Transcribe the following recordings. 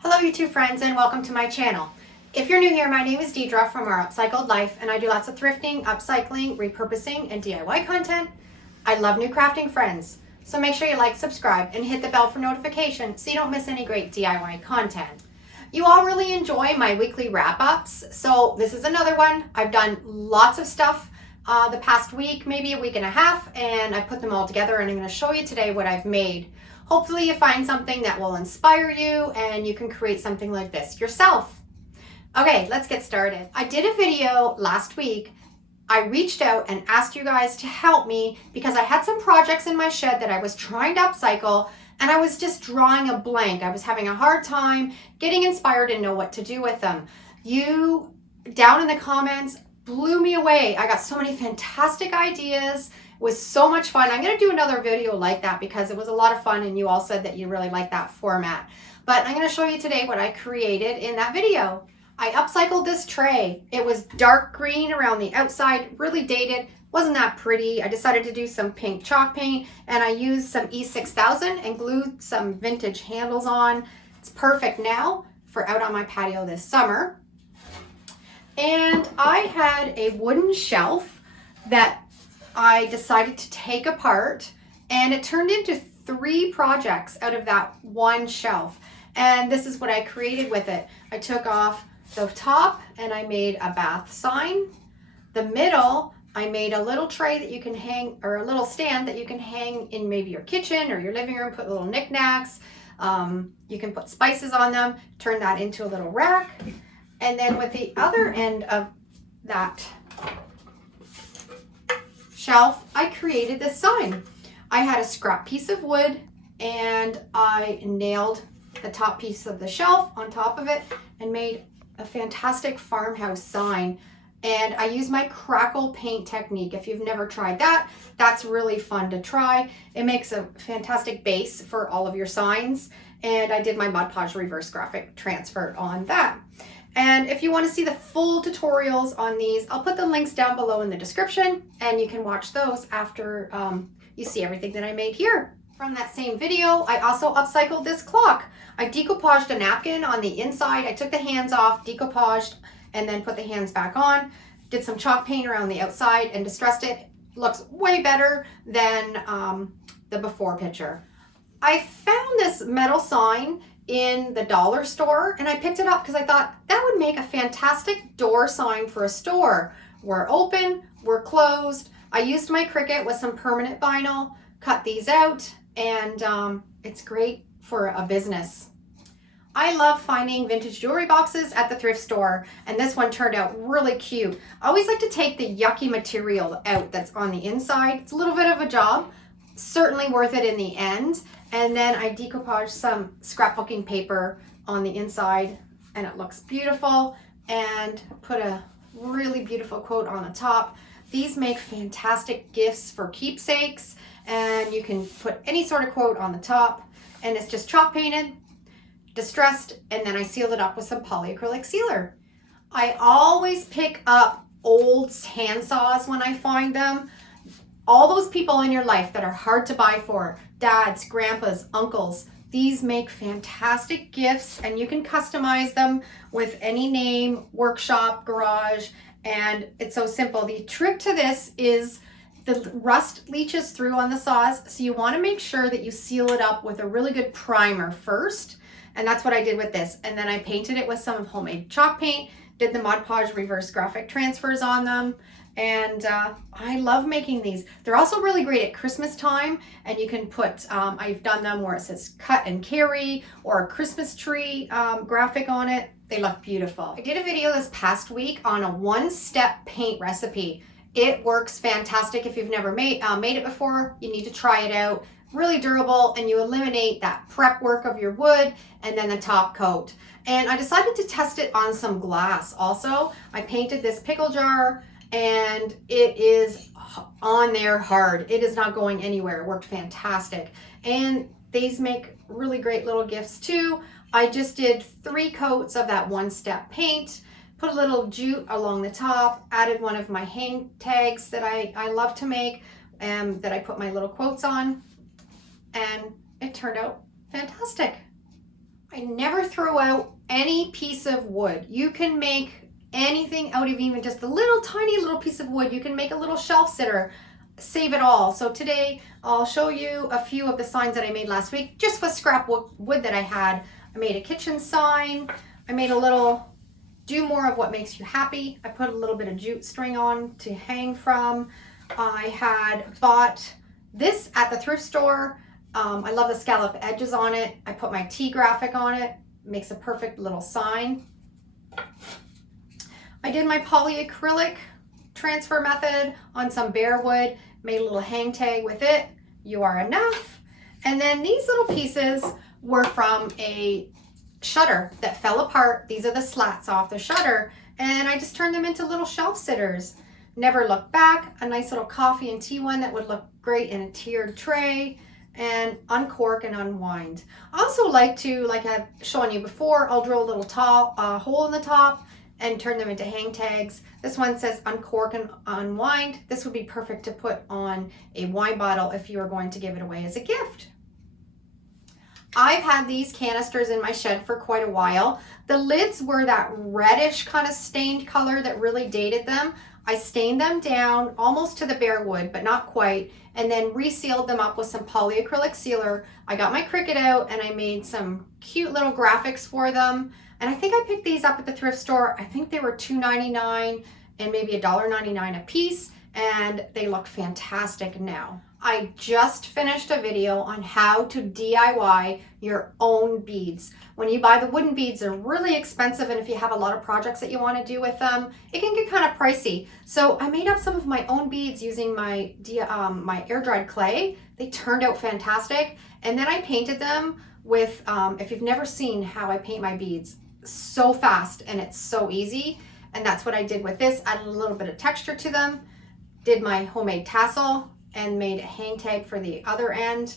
Hello YouTube friends and welcome to my channel. If you're new here, my name is Deidre from our Upcycled Life and I do lots of thrifting, upcycling, repurposing, and DIY content. I love new crafting friends, so make sure you like, subscribe, and hit the bell for notification so you don't miss any great DIY content. You all really enjoy my weekly wrap-ups, so this is another one. I've done lots of stuff the past week, maybe a week and a half, and I put them all together and I'm going to show you today what I've made. Hopefully you find something that will inspire you and you can create something like this yourself. Okay, let's get started. I did a video last week. I reached out and asked you guys to help me because I had some projects in my shed that I was trying to upcycle and I was just drawing a blank. I was having a hard time getting inspired and know what to do with them. You down in the comments blew me away. I got so many fantastic ideas. It was so much fun. I'm going to do another video like that because it was a lot of fun and you all said that you really like that format. But I'm going to show you today what I created in that video. I upcycled this tray. It was dark green around the outside, really dated. Wasn't that pretty. I decided to do some pink chalk paint and I used some E6000 and glued some vintage handles on. It's perfect now for out on my patio this summer. And I had a wooden shelf that I decided to take apart and it turned into 3 projects out of that one shelf. And this is what I created with it. I took off the top and I made a bath sign. The middle, I made a little tray that you can hang, or a little stand that you can hang in maybe your kitchen or your living room, put little knickknacks. You can put spices on them, turn that into a little rack. And then with the other end of that shelf, I created this sign. I had a scrap piece of wood and I nailed the top piece of the shelf on top of it and made a fantastic farmhouse sign. And I use my crackle paint technique. If you've never tried that, that's really fun to try. It makes a fantastic base for all of your signs. And I did my Mod Podge reverse graphic transfer on that. And if you want to see the full tutorials on these, I'll put the links down below in the description and you can watch those after you see everything that I made here. From that same video, I also upcycled this clock. I decoupaged a napkin on the inside. I took the hands off, decoupaged, and then put the hands back on. Did some chalk paint around the outside and distressed it. Looks way better than the before picture. I found this metal sign in the dollar store and I picked it up because I thought that would make a fantastic door sign for a store. We're open, we're closed. I used my Cricut with some permanent vinyl, cut these out, and it's great for a business. I love finding vintage jewelry boxes at the thrift store, and this one turned out really cute. I always like to take the yucky material out that's on the inside. It's a little bit of a job, certainly worth it in the end. And then I decoupaged some scrapbooking paper on the inside and it looks beautiful, and put a really beautiful quote on the top. These make fantastic gifts for keepsakes, and you can put any sort of quote on the top, and it's just chalk painted, distressed, and then I sealed it up with some polyacrylic sealer. I always pick up old hand saws when I find them. All those people in your life that are hard to buy for, dads, grandpas, uncles, these make fantastic gifts and you can customize them with any name, workshop, garage, and it's so simple. The trick to this is the rust leaches through on the saws, so you want to make sure that you seal it up with a really good primer first, and that's what I did with this. And then I painted it with some homemade chalk paint, did the Mod Podge reverse graphic transfers on them. And I love making these. They're also really great at Christmas time, and you can put, I've done them where it says cut and carry or a Christmas tree graphic on it. They look beautiful. I did a video this past week on a one-step paint recipe. It works fantastic. If you've never made it before, you need to try it out. Really durable, and you eliminate that prep work of your wood and then the top coat. And I decided to test it on some glass also. I painted this pickle jar, and it is on there hard. It is not going anywhere. It worked fantastic. And these make really great little gifts too. I just did 3 coats of that one-step paint, put a little jute along the top, added one of my hang tags that I love to make, that I put my little quotes on, and it turned out fantastic. I I never throw out any piece of wood. You can make anything out of even just a little tiny little piece of wood. You can make a little shelf sitter, save it all. So today I'll show you a few of the signs that I made last week just with scrap wood that I had. I made a kitchen sign. I made a little do more of what makes you happy. I put a little bit of jute string on to hang from. I had bought this at the thrift store. I love the scallop edges on it. I put my T graphic on it. Makes a perfect little sign. I did my polyacrylic transfer method on some bare wood. Made a little hang tag with it. You are enough. And then these little pieces were from a shutter that fell apart. These are the slats off the shutter. And I just turned them into little shelf sitters. Never look back. A nice little coffee and tea one that would look great in a tiered tray. And uncork and unwind. I also like to, like I've shown you before, I'll drill a little hole in the top and turn them into hang tags. This one says uncork and unwind. This would be perfect to put on a wine bottle if you were going to give it away as a gift. I've had these canisters in my shed for quite a while. The lids were that reddish kind of stained color that really dated them. I stained them down almost to the bare wood, but not quite, and then resealed them up with some polyacrylic sealer. I got my Cricut out and I made some cute little graphics for them. And I think I picked these up at the thrift store. I think they were $2.99 and maybe $1.99 a piece, and they look fantastic now. I just finished a video on how to DIY your own beads. When you buy the wooden beads, they're really expensive, and if you have a lot of projects that you want to do with them, it can get kind of pricey. So I made up some of my own beads using my air-dried clay. They turned out fantastic, and then I painted them with, if you've never seen how I paint my beads, so fast and it's so easy. And that's what I did with this. Added a little bit of texture to them, did my homemade tassel, and made a hang tag for the other end.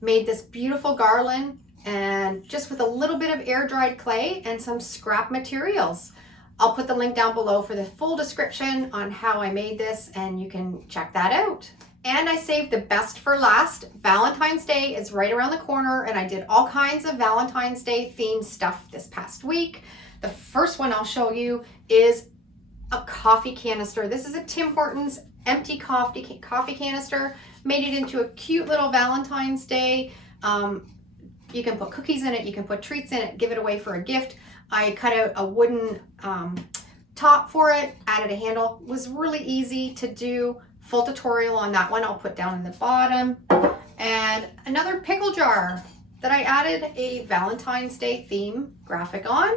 Made this beautiful garland, and just with a little bit of air-dried clay and some scrap materials. I'll put the link down below for the full description on how I made this, and you can check that out. And I saved the best for last. Valentine's Day is right around the corner, and I did all kinds of Valentine's Day themed stuff this past week. The first one I'll show you is a coffee canister. This is a Tim Hortons empty coffee canister. Made it into a cute little Valentine's Day. You can put cookies in it, you can put treats in it, give it away for a gift. I cut out a wooden top for it, added a handle. It was really easy to do. Full tutorial on that one I'll put down in the bottom. And another pickle jar that I added a Valentine's Day theme graphic on.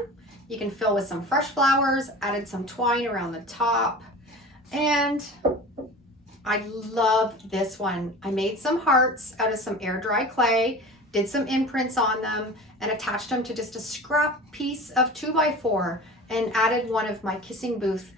You can fill with some fresh flowers, added some twine around the top. And I love this one. I made some hearts out of some air-dry clay, did some imprints on them, and attached them to just a scrap piece of 2x4 and added one of my Kissing Booth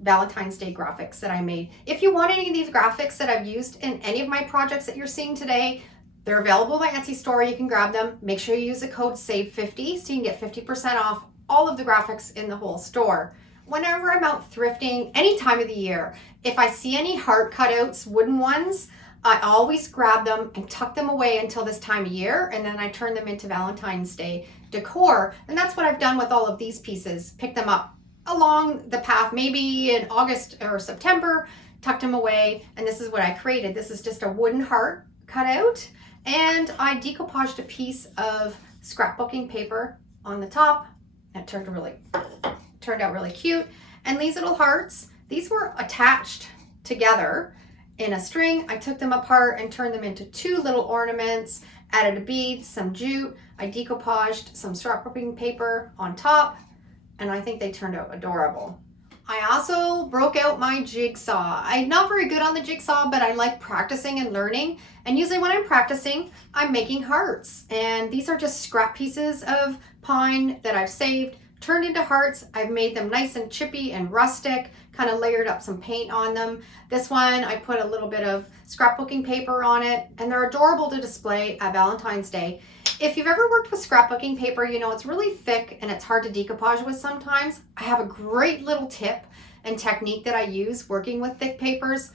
Valentine's Day graphics that I made. If you want any of these graphics that I've used in any of my projects that you're seeing today, they're available on my Etsy store. You can grab them. Make sure you use the code SAVE50 so you can get 50% off all of the graphics in the whole store. Whenever I'm out thrifting, any time of the year, if I see any heart cutouts, wooden ones, I always grab them and tuck them away until this time of year, and then I turn them into Valentine's Day decor. And that's what I've done with all of these pieces. Pick them up along the path, maybe in August or September, tucked them away, and this is what I created. This is just a wooden heart cut out, and I decoupaged a piece of scrapbooking paper on the top. That turned out really cute. And these little hearts, these were attached together in a string. I took them apart and turned them into two little ornaments, added a bead, some jute. I decoupaged some scrapbooking paper on top, and I think they turned out adorable. I also broke out my jigsaw. I'm not very good on the jigsaw, but I like practicing and learning. And usually when I'm practicing, I'm making hearts. And these are just scrap pieces of pine that I've saved, turned into hearts. I've made them nice and chippy and rustic, kind of layered up some paint on them. This one, I put a little bit of scrapbooking paper on it, and they're adorable to display at Valentine's Day. If you've ever worked with scrapbooking paper, you know it's really thick and it's hard to decoupage with sometimes. I have a great little tip and technique that I use working with thick papers.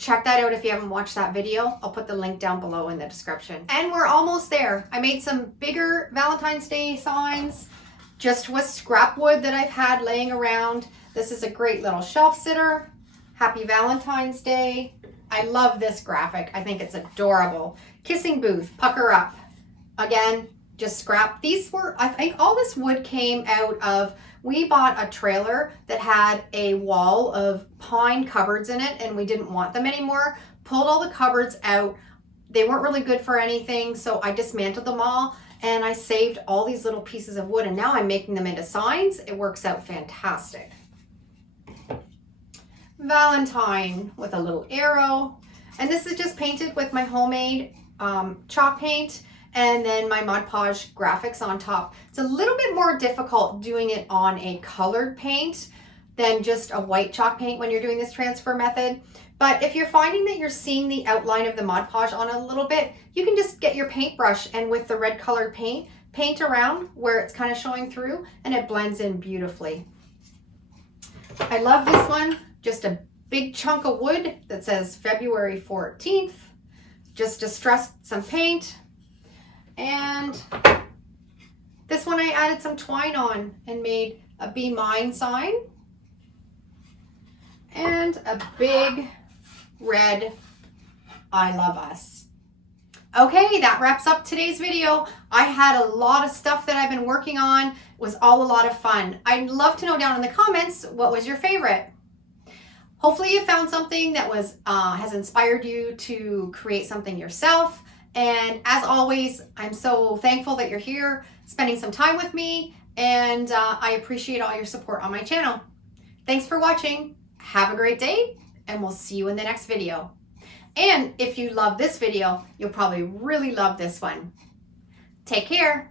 check that out if you haven't watched that video. I'll put the link down below in the description. And we're almost there. I made some bigger Valentine's Day signs just with scrap wood that I've had laying around. This is a great little shelf sitter. Happy Valentine's Day. I love this graphic. I think it's adorable. Kissing booth, pucker up. Again, just scrap. These were, I think all this wood came out of, we bought a trailer that had a wall of pine cupboards in it and we didn't want them anymore. Pulled all the cupboards out. They weren't really good for anything, so I dismantled them all and I saved all these little pieces of wood and now I'm making them into signs. It works out fantastic. Valentine with a little arrow. And this is just painted with my homemade chalk paint and then my Mod Podge graphics on top. It's a little bit more difficult doing it on a colored paint than just a white chalk paint when you're doing this transfer method. But if you're finding that you're seeing the outline of the Mod Podge on a little bit, you can just get your paintbrush and with the red colored paint around where it's kind of showing through and it blends in beautifully. I love this one. Just a big chunk of wood that says February 14th. Just distressed some paint. And this one I added some twine on and made a Be Mine sign. And a big red I love us. Okay, that wraps up today's video. I had a lot of stuff that I've been working on. It was all a lot of fun. I'd love to know down in the comments, what was your favorite? Hopefully you found something that was has inspired you to create something yourself. And as always, I'm so thankful that you're here spending some time with me, and I appreciate all your support on my channel. Thanks for watching. Have a great day, and we'll see you in the next video. And if you love this video, you'll probably really love this one. Take care.